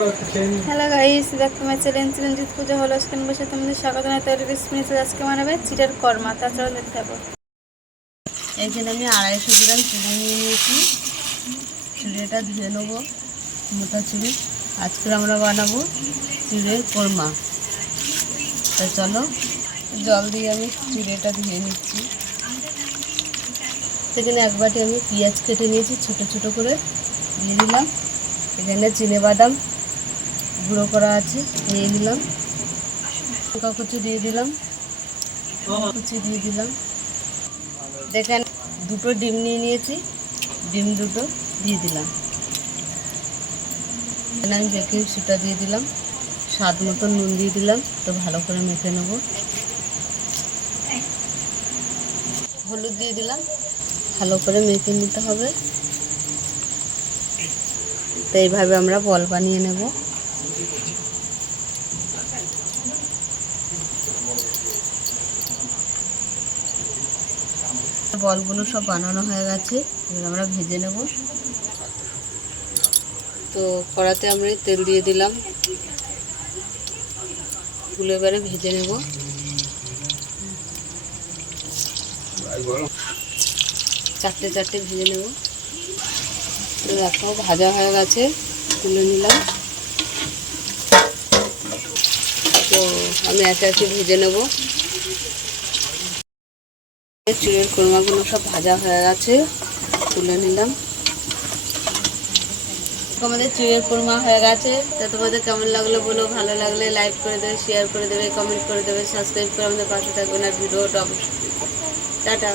Hello guys, back to my channel Chiranjit Puja হলো screen বসে তোমাদের স্বাগত জানাই। তৈরি রেসিপি আজকে বানাবে চিটার কর্মা। তাছাড়াও দেখতে থাকো। এখানে আমি 250 গ্রাম চিড়ে নিয়ে নিয়েছি। চিড়েটা ধুয়ে নেবো, মোটা চিড়ে। আজকে আমরা বানাবো চিড়ের কোরমা। তা চলো, জল দিয়ে আমি চিড়েটা ধুয়ে নিচ্ছি। এখানে এক বাটি আমি পেঁয়াজ কেটে নিয়েছি, ছোট ছোট করে দিয়ে দিলাম। এখানে চিনেবাদাম গুঁড়ো করা আছে, দিয়ে দিলাম। লঙ্কা কুচি দিয়ে দিলাম, কুচি দিয়ে দিলাম। দেখেন, দুটো ডিম নিয়ে নিয়েছি, ডিম দুটো দিয়ে দিলাম। এখানে আমি বেকিং সোডা দিয়ে দিলাম, স্বাদ মতো নুন দিয়ে দিলাম। তো ভালো করে মেখে নেব। হলুদ দিয়ে দিলাম, ভালো করে মেখে নিতে হবে। তো এইভাবে আমরা বল বানিয়ে নেব। বলগুলো সব বানানো হয়ে গেছে, এবার আমরা ভেজে নেব। তো কড়াতে আমরা তেল দিয়ে দিলাম, তুলে এবারে ভেজে নেব। চারটে চারটে ভেজে নেব। তো দেখো ভাজা হয়ে গেছে, তুলে নিলাম। তো আমি একে একে ভেজে নেব। চিড়ের কোরমাগুলো সব ভাজা হয়ে গেছে, তুলে নিলাম। আমাদের চিড়ের কোরমা হয়ে গেছে। তা তোমাদের কেমন লাগলো বলো, ভালো লাগলে লাইক করে দেবে, শেয়ার করে দেবে, কমেন্ট করে দেবে, সাবস্ক্রাইব করে আমাদের পাশে থাকবেন। আর ভিডিওটা অবশ্যই টাটা।